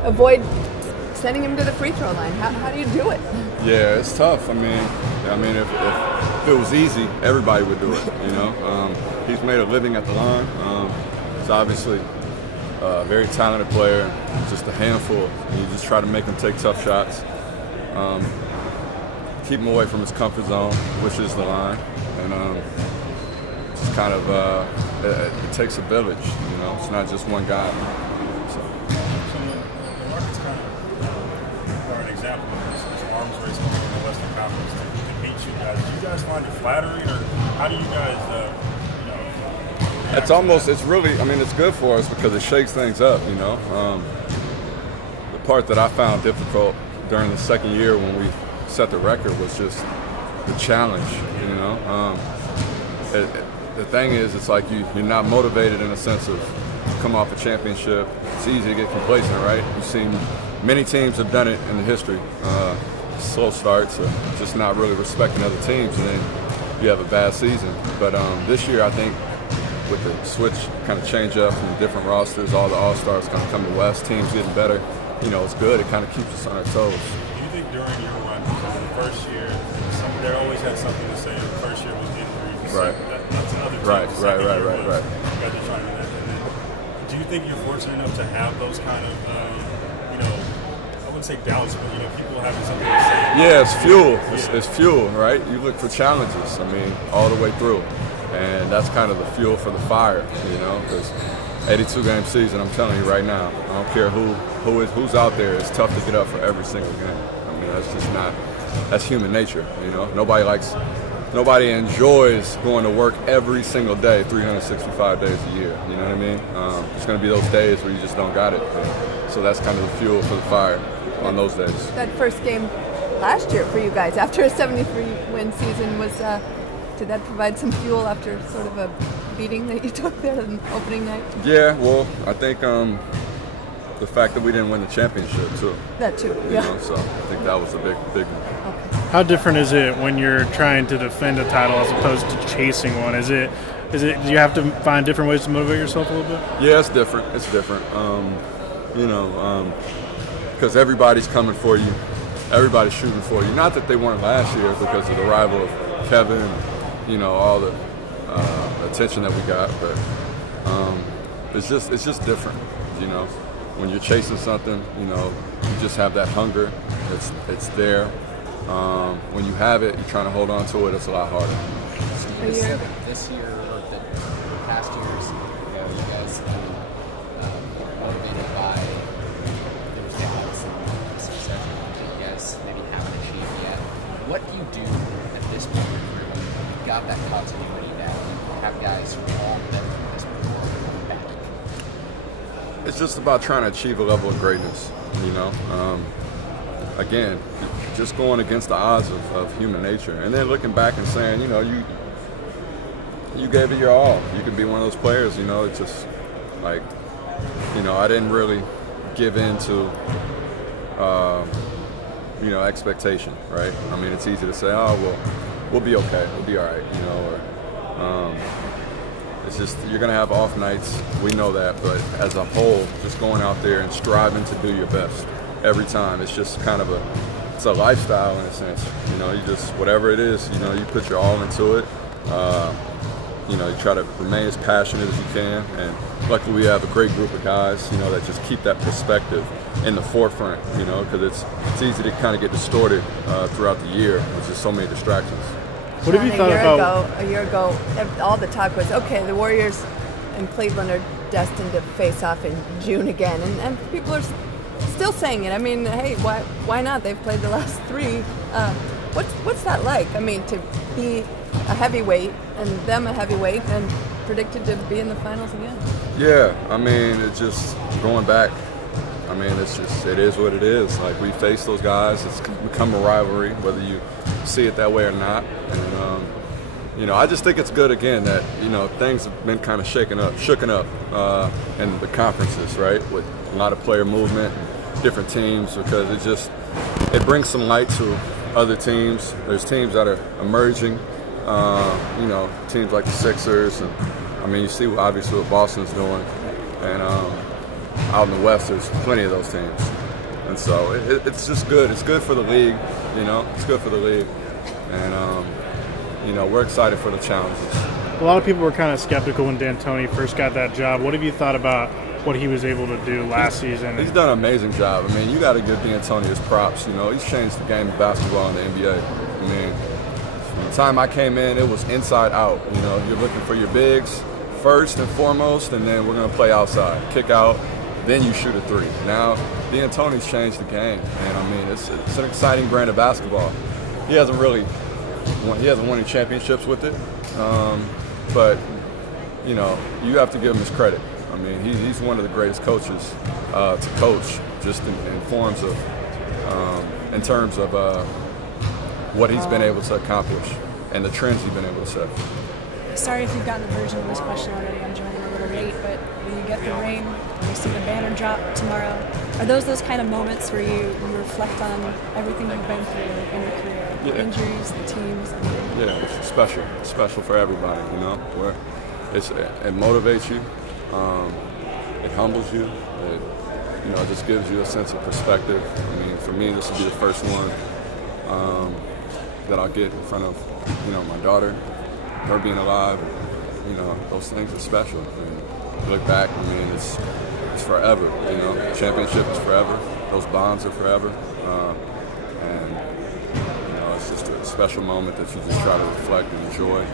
avoid sending him to the free throw line? How do you do it? Yeah, it's tough. I mean, if it was easy, everybody would do it. You know, he's made a living at the line. He's obviously a very talented player, just a handful. And you just try to make him take tough shots, keep him away from his comfort zone, which is the line, and just kind of it takes a village. You know, it's not just one guy. So the Rockets kind of are an example of this arms race going on in the Western Conference to beat you guys. Do you guys find it flattering, or how do you guys, It's almost, it's really, I mean, it's good for us because it shakes things up, you know. The part that I found difficult during the second year when we set the record was just the challenge, you know. The thing is, it's like you're not motivated in a sense of come off a championship. It's easy to get complacent, right? You've seen many teams have done it in the history. Slow starts, or just not really respecting other teams, and then you have a bad season. But this year, I think, with the switch kind of change up from different rosters, all the All-Stars kind of coming west, teams getting better, you know, it's good. It kind of keeps us on our toes. Do you think during your run, because the first year, they always had something to say, the first year was injuries. Right. That's another team. Right. You guys are trying to do you think you're fortunate enough to have those kind of, I wouldn't say doubts, but, people having something to say? Yeah, it's fuel. It's fuel, right? You look for challenges, I mean, all the way through. And that's kind of the fuel for the fire, you know, because 82-game season, I'm telling you right now, I don't care who's out there, it's tough to get up for every single game. I mean, that's just not, that's human nature, you know. Nobody enjoys going to work every single day, 365 days a year, you know what I mean? There's going to be those days where you just don't got it. So that's kind of the fuel for the fire on those days. That first game last year for you guys, after a 73-win season, was... did that provide some fuel after sort of a beating that you took there on opening night? Yeah, well, I think the fact that we didn't win the championship too. That too, You know, so I think that was a big one. Okay. How different is it when you're trying to defend a title as opposed to chasing one? Is it? Do you have to find different ways to motivate yourself a little bit? Yeah, it's different. Because everybody's coming for you. Everybody's shooting for you. Not that they weren't last year because of the rival of Kevin. All the attention that we got, but it's just different, you know. When you're chasing something, you just have that hunger. It's there. When you have it, you're trying to hold on to it. It's a lot harder. This year or the past years, you guys were motivated by those doubts and success that you guys maybe haven't achieved yet. What do you do at this point where you've got that continuity now? You have guys who are all better than this before coming back? It's just about trying to achieve a level of greatness, Again, just going against the odds of human nature, and then looking back and saying, you gave it your all. You could be one of those players, It's just like, I didn't really give in to, expectation, right? I mean, it's easy to say, oh, well, we'll be okay, we'll be all right, it's just, you're going to have off nights, we know that, but as a whole, just going out there and striving to do your best every time, it's just kind of it's a lifestyle in a sense, you just, whatever it is, you put your all into it, you try to remain as passionate as you can, and luckily we have a great group of guys, that just keep that perspective in the forefront, because it's easy to kind of get distorted throughout the year. There's just so many distractions. What have you thought about? A year ago, all the talk was, okay, the Warriors and Cleveland are destined to face off in June again, and people are still saying it. I mean, hey, why not? They've played the last three. What's that like? I mean, to be a heavyweight and them a heavyweight and predicted to be in the finals again. Yeah, I mean, it's just going back. I mean, it is what it is. Like, we face those guys. It's become a rivalry, whether you see it that way or not. And, I just think it's good, again, that, things have been kind of shooken up in the conferences, right, with a lot of player movement and different teams, because it brings some light to other teams. There's teams that are emerging, teams like the Sixers, and, I mean, you see obviously what Boston's doing. And, out in the West, there's plenty of those teams. And so it's just good. It's good for the league, you know. It's good for the league. And, you know, we're excited for the challenges. A lot of people were kind of skeptical when D'Antoni first got that job. What have you thought about what he was able to do last season? He's done an amazing job. I mean, you got to give D'Antoni his props. You know, he's changed the game of basketball in the NBA. I mean, from the time I came in, it was inside out. You know, you're looking for your bigs first and foremost, and then we're going to play outside, kick out, then you shoot a three. Now, D'Antoni's changed the game, and I mean, it's an exciting brand of basketball. He hasn't won any championships with it, but you know, you have to give him his credit. I mean, he's one of the greatest coaches to coach, just in forms of, in terms of what he's been able to accomplish and the trends he's been able to set. Sorry if you've gotten a version of this question already. I'm joining a little late, but when you get the ring, when you see the banner drop tomorrow, are those kind of moments where you reflect on everything you've been through in your career, the injuries, the teams? Yeah, it's special. It's special for everybody, you know. Where it motivates you, it humbles you, it just gives you a sense of perspective. I mean, for me, this will be the first one that I'll get in front of, my daughter, her being alive. You know, those things are special. And you look back, I mean, it's forever. You know, the championship is forever. Those bonds are forever, and it's just a special moment that you just try to reflect and enjoy.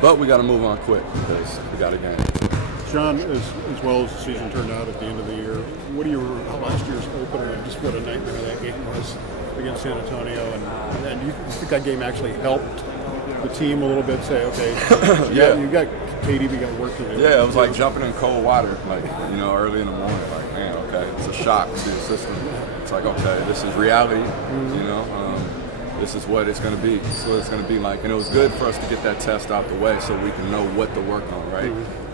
But we got to move on quick because we got a game. Shaun, as well as the season turned out at the end of the year, what do you last year's opener and just what a nightmare that game was against San Antonio, and you think that game actually helped the team a little bit? Say, okay, you got Katie, we got work to do. Yeah, it was like jumping in cold water, early in the morning. Like, man, okay, it's a shock to the system. It's like, okay, this is reality. This is what it's going to be. This is what it's going to be like. And it was good for us to get that test out the way so we can know what to work on, right?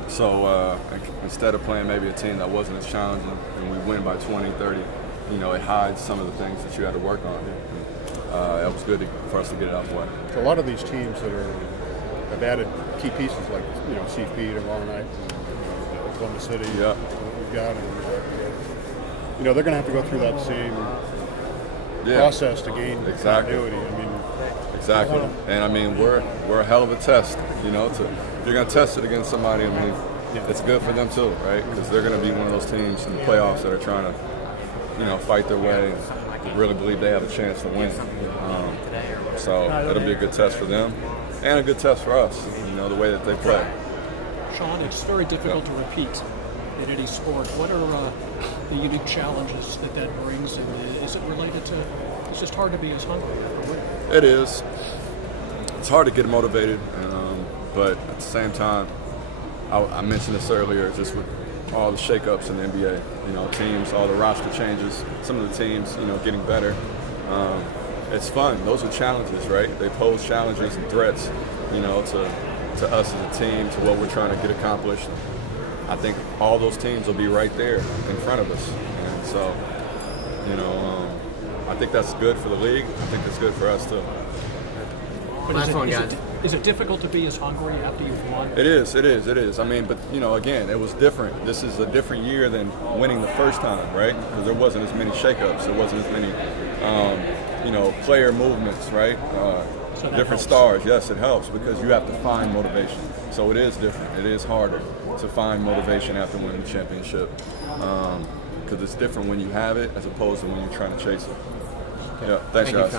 So instead of playing maybe a team that wasn't as challenging and we win by 20, 30, it hides some of the things that you had to work on. It was good for us to get it out the way. So a lot of these teams that have added key pieces like CP tomorrow night, and, Oklahoma City, we've got, and they're going to have to go through that same process to gain continuity. Exactly. And we're a hell of a test. If you're going to test it against somebody, it's good for them too, right? Because they're going to be one of those teams in the playoffs that are trying to, fight their way and really believe they have a chance to win. So it'll be a good test for them and a good test for us. The way that they play. Shaun, it's very difficult to repeat in any sport. What are the unique challenges that brings, and is it related to? It's just hard to be as hungry for winning. It is. It's hard to get motivated, but at the same time, I mentioned this earlier, just with all the shakeups in the NBA, teams, all the roster changes, some of the teams, getting better. It's fun. Those are challenges, right? They pose challenges and threats, to us as a team, to what we're trying to get accomplished. I think all those teams will be right there in front of us. And so, I think that's good for the league. I think that's good for us too. But is it difficult to be as hungry after you've won? It is. But again, it was different. This is a different year than winning the first time, right? Because there wasn't as many shakeups. There wasn't as many, player movements, right? So different helps. Stars. Yes, it helps because you have to find motivation. So it is different. It is harder to find motivation after winning the championship because it's different when you have it as opposed to when you're trying to chase it. Yeah, thanks, guys.